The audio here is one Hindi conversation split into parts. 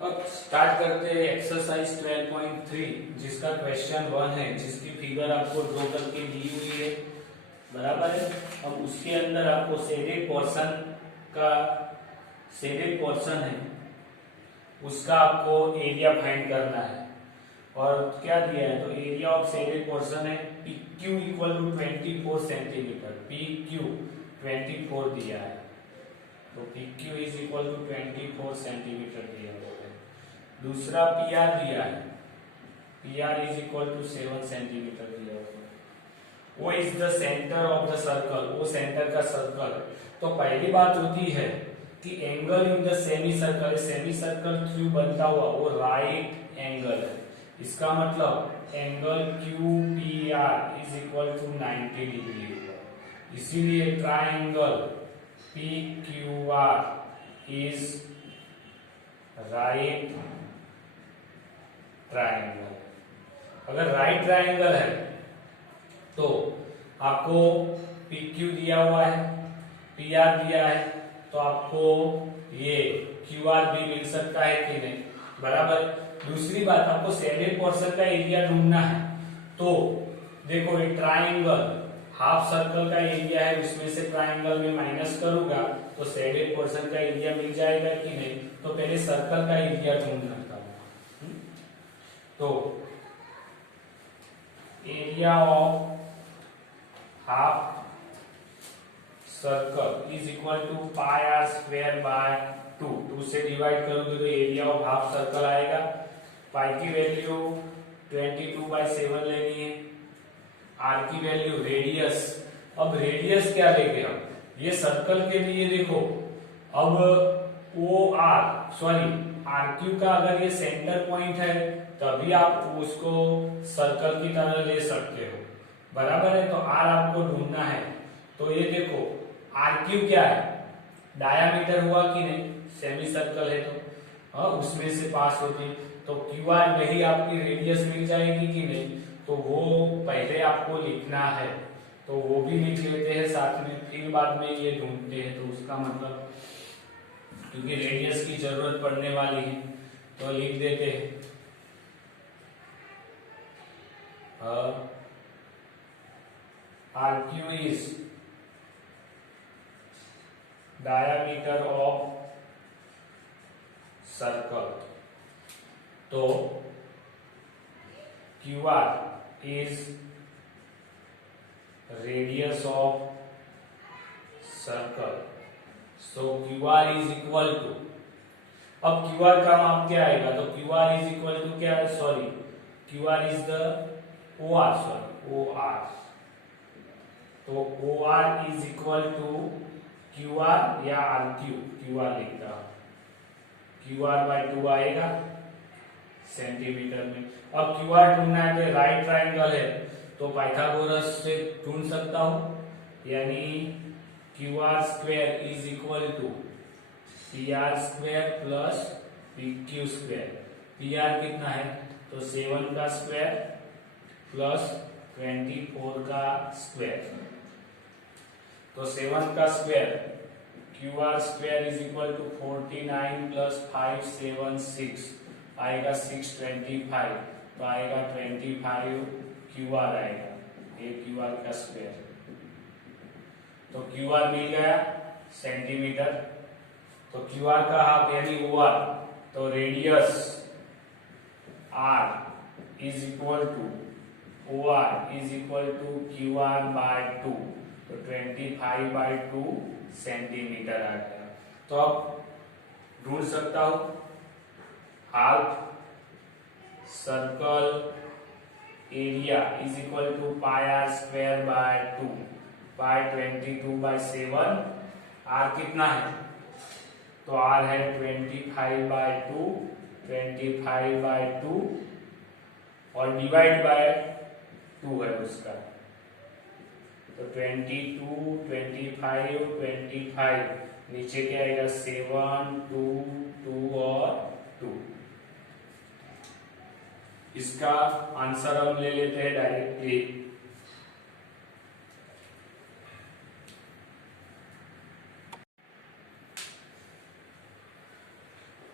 अब स्टार्ट करते हैं एक्सरसाइज 12.3 जिसका क्वेश्चन 1 है, जिसकी फिगर आपको ड्रॉ करके दी हुई है, बराबर है। अब उसके अंदर आपको शेडेड पोर्शन है, उसका आपको एरिया फाइंड करना है। और क्या दिया है, तो एरिया ऑफ शेडेड पोर्शन है PQ equal to 24 centimetre. PQ 24 दिया है, तो PQ is equal to 24 centimetre दिया है। दूसरा PR दिया है, PR is equal to 7 centimetre दिया है। वो is the centre of the circle, वो सेंटर का सर्कल। तो पहली बात होती है कि angle in the semicircle through बनता हुआ वो राइट एंगल है। इसका मतलब angle QPR is equal to 90 degree होगा। इसीलिए triangle PQR is right triangle. अगर राइट ट्राइंगल है तो आपको PQ दिया हुआ है, PR दिया है, तो आपको ये QR भी मिल सकता है कि नहीं, बराबर। दूसरी बात, आपको शेडेड पोर्शन का एरिया ढूंढना है। तो देखो ये ट्राइंगल हाफ सर्कल का एरिया है, उसमें से ट्राइंगल में माइनस करूंगा तो शेडेड पोर्शन का एरिया मिल जाएगा कि नहीं। तो पहले सर्कल का एरिया ढूंढ सकता हूं। तो area of half circle is equal to pi r square by 2 से डिवाइड करोगे तो एरिया ऑफ हाफ सर्कल आएगा। पाई की वैल्यू 22/7 लेनी है, आर की वैल्यू रेडियस। अब रेडियस क्या लेंगे हम, ये सर्कल के लिए देखो, अब RQ का अगर ये सेंटर पॉइंट है तभी आप उसको सर्कल की तरह ले सकते हो, बराबर है। तो R आपको ढूंढना है। तो ये देखो RQ क्या है, डायामीटर हुआ कि नहीं, सेमी सर्कल है तो उसमें से पास होती, तो QR में ही आपकी रेडियस मिल जाएगी कि नहीं, तो वो पहले आपको लिखना है। तो वो भी लिख लेते हैं साथ में, फिर बाद में ये ढूंढते हैं। तो उसका मतलब क्योंकि रेडियस की जरूरत पड़ने वाली है तो लिख देते हैं RQ is diameter of circle, तो QR is radius of circle. So QR is equal to, अब QR का माप क्या आएगा, तो QR इज इक्वल टू क्या है, QR इज द OR, तो OR is equal to QR या RQ, QR लिखता हूं, QR/2 आएगा सेंटीमीटर में। अब QR ढूंढना है तो राइट ट्राइंगल है तो पाइथागोरस से ढूंढ सकता हूं, यानी QR square is equal to PR square plus PQ square. PR कितना है, तो 7 का स्क्वायर प्लस 24 का स्क्वायर, तो 7 का square QR square is equal to 49 plus 5 7 6 आएगा 625, तो आएगा 25 QR आएगा, ये QR का स्क्वायर। तो QR मिल गया सेंटीमीटर, तो QR का हाफ यानी OR, तो radius R is equal to OR is equal to QR/2, तो 25/2 सेंटीमीटर आ गया। तो अब ढूंढ सकता हूं half circle area is equal to pi r square by 2, pi 22/7। R कितना है, तो R है 25/2, 25/2 और डिवाइड बाय 2 है उसका, तो 22, 25, 25, नीचे क्या आएगा 7, 2, 2 और 2। इसका आंसर हम ले लेते हैं डायरेक्टली,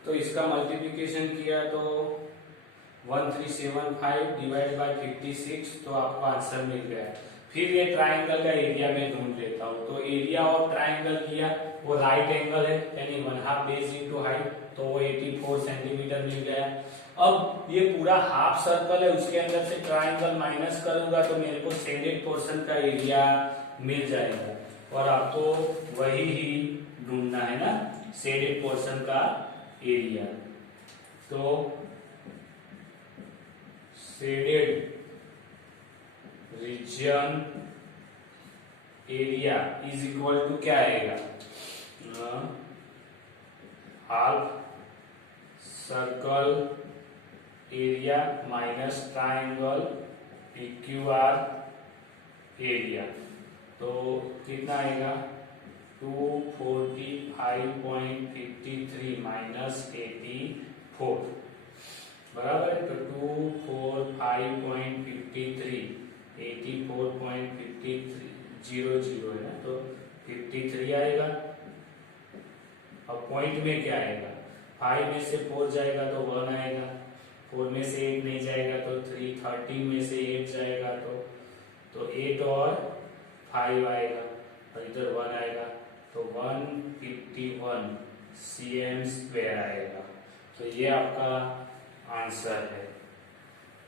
तो इसका मल्टीप्लिकेशन किया तो 1375 डिवाइड बाय 56, तो आपको आंसर मिल गया। फिर ये ट्राइंगल का एरिया में ढूंढ लेता हूँ। तो एरिया ऑफ ट्राइंगल किया, वो राइट एंगल है यानी 1/2 बेस इनटू हाइट, तो वो 84 सेंटीमीटर मिल गया। अब ये पूरा हाफ सर्कल है, उसके अंदर से ट्राइंगल माइनस करूंगा तो मेरे को शेडेड पोर्शन का एरिया मिल जाएगा, और आपको वही ही ढूंढना है ना, शेडेड पोर्शन का एरिया। तो shaded region area is equal to क्या आएगा, half circle area minus triangle PQR area. तो कितना आएगा 245.53 माइनस 84 बराबर है। तो 245.53 84.5300 है ना, तो 53 आएगा। अब पॉइंट में क्या आएगा, 5 में से 4 जाएगा तो 1 आएगा, 4 में से 8 नहीं जाएगा तो 3, 13 में से 8 जाएगा तो 8 और 5 आएगा, और इधर 1 आएगा, तो 151 cm² आएगा। तो ये आपका आंसर है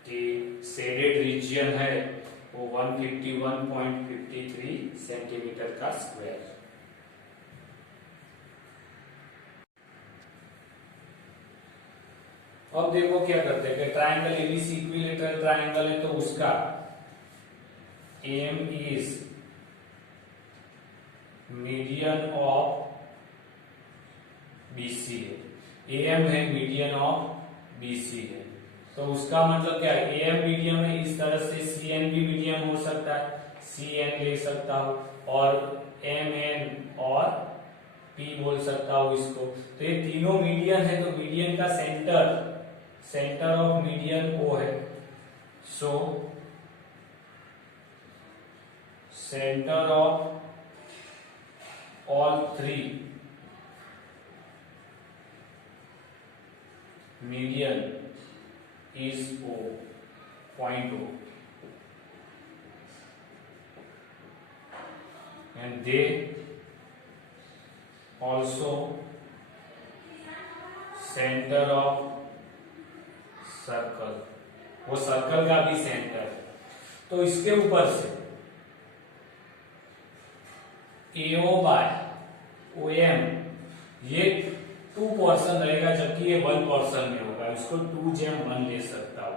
कि शेडेड रीजन है वो 151.53 सेंटीमीटर का स्क्वायर। अब देखो क्या करते हैं कि ट्राइंगल एबीसी इक्विलेटरल ट्राइंगल है, तो उसका M is median of BC है, एम है मीडियन ऑफ बीसी है। तो उसका मतलब क्या है, एम मीडियम है, इस तरह से सीएन भी मीडियम हो सकता है, सीएन ले सकता हूं, और एम एन और पी बोल सकता हूं इसको। तो ये तीनों मीडियन है, तो मीडियन का सेंटर ऑफ मीडियन ओ है। So centre of all 3 median is O, point O, and they also center of circle, वो सर्कल का भी सेंटर। तो इसके ऊपर से AO बाय OM ये 2 पोर्शन रहेगा, जबकि ये 1 पोर्शन में होगा, इसको 2/1 ले सकता हूं,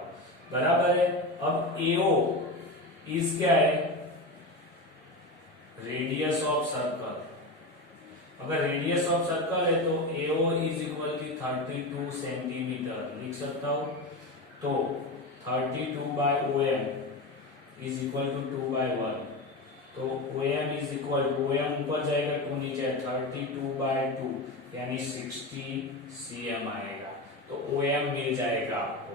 बराबर है। अब AO इज क्या है, रेडियस ऑफ सर्कल। अगर रेडियस ऑफ सर्कल है तो AO is equal to 32 centimetre लिख सकता हूं। तो 32 by OM is equal to 2/1। तो OM is equal to, OM ऊपर जाएगा 2 नीचे, 32/2 यानी 60 cm आएगा। तो OM मिल जाएगा आपको,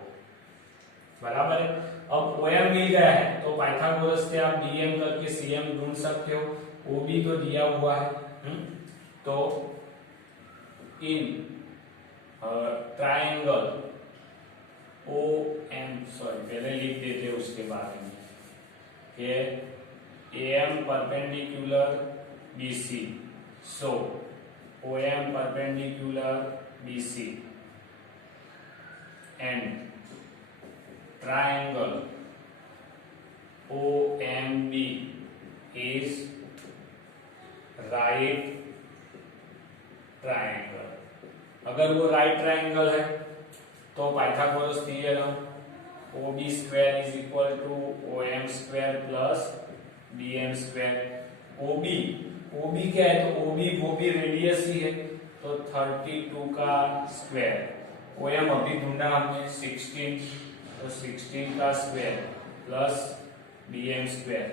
बराबर है। अब OM मिल गया है तो पाइथागोरस से आप DM करके CM ढूंढ सकते हो, OB तो दिया हुआ है। तो इन ट्राइंगल OM, सॉरी पहले लिख देते उसके बारे में कि AM perpendicular BC, so OM perpendicular BC and triangle OMB is right triangle। अगर वो राइट ट्राइंगल है तो Pythagoras theorem OB² is equal to OM² plus BM²। OB क्या है, तो OB वो भी रेडियस ही है, तो 32 का स्क्वायर। OM अभी ढूंढा हमने 16, तो 16 का स्क्वायर प्लस BM²,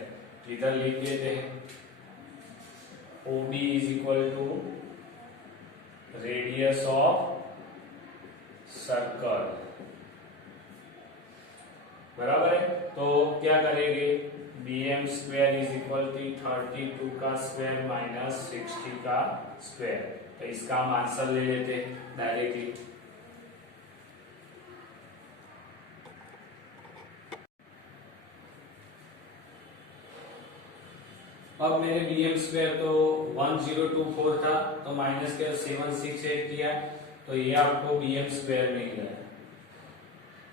इधर लिख देते हैं। OB is equal to radius of circle, बराबर है। तो क्या करेंगे, BM² इज इक्वल टू 32 का स्क्वायर माइनस 60 का स्क्वायर। तो इसका हम आंसर ले लेते हैं डायरेक्टली। अब मेरे bm स्क्वायर तो 1024 था, तो माइनस के 768 किया, तो ये आपको bm स्क्वायर मिल गया।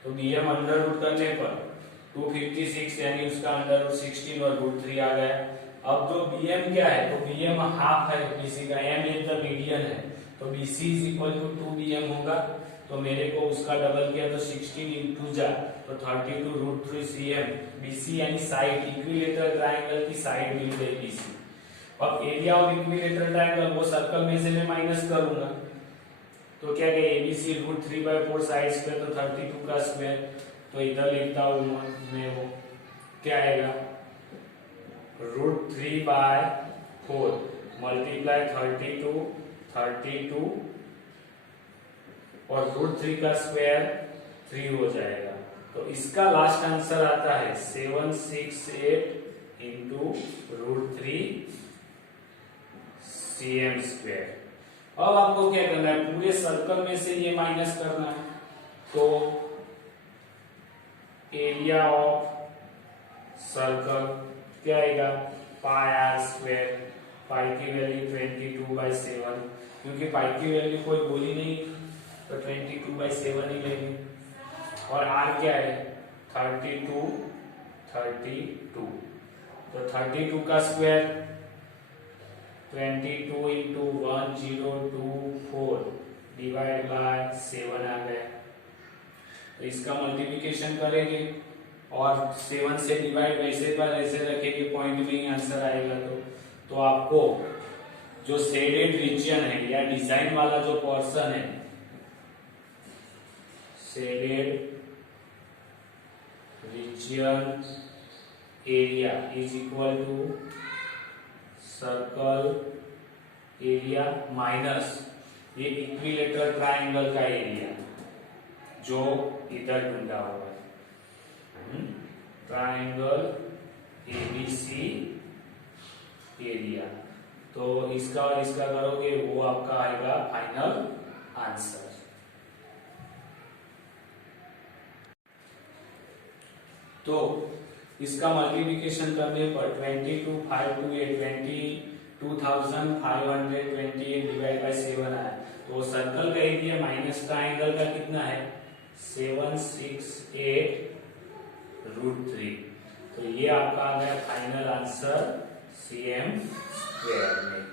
तो bm अंडर रूट करने पर 256 यानी उसका अंडर रूट 16 और रूट 3 आ गया। अब जो bm क्या है, तो bm हाफ है bc का, m इज द मीडियन है, तो bc is equal to 2bm होगा। तो मेरे को उसका डबल किया तो 16 इंटू जा तो 32 रूट 3 cm bc यानी साइड, इक्विलेटरल ट्रायंगल की साइड मिल गई bc। अब एरिया ऑफ इक्विलेटरल ट्रायंगल वो सर्कल में से मैं माइनस करूंगा, तो क्या क्या एबीसी रूट 3/4 साइड स्क्वायर तो 32 का स्क्वायर, तो इधर लिखता हूं मैं, वो क्या आएगा रूट 3/4 मल्टीप्लाई 32 और रूट 3 का स्क्वायर 3 हो जाएगा। तो इसका लास्ट आंसर आता है 768 इंटू रूट 3 cm स्क्वायर। अब आपको क्या करना है, पूरे सर्कल में से ये माइनस करना है, तो एरिया ऑफ सर्कल क्या आएगा पाई आर स्क्वायर, पाई की वैल्यू 22/7, क्योंकि पाई की वैल्यू कोई बोली नहीं तो 22/7 ही लेंगे, और आर क्या है 32, तो 32 का स्क्वायर 22 इंटू 1024 डिवाइड बाय 7 आ गया। तो इसका मल्टीप्लिकेशन करेंगे और 7 से डिवाइड वैसे पर ऐसे रखेंगे, पॉइंट में ही आंसर आएगा। तो आपको जो शेडेड रीजन है या डिजाइन वाला जो पोर्शन है, shaded region area is equal to circle area minus ये इक्विलेटरल ट्रायंगल का एरिया जो इधर ढूंढा हुआ है, ट्रायंगल एबीसी एरिया। तो इसका और इसका करोगे वो आपका आएगा फाइनल आंसर। तो इसका मल्टीप्लिकेशन करने पर 22,528 डिवाइड बाय 7 आया। तो सर्कल का एरिया माइनस ट्रायंगल का कितना है 768 रूट 3। तो ये आपका आ गया फाइनल आंसर cm स्क्वायर में।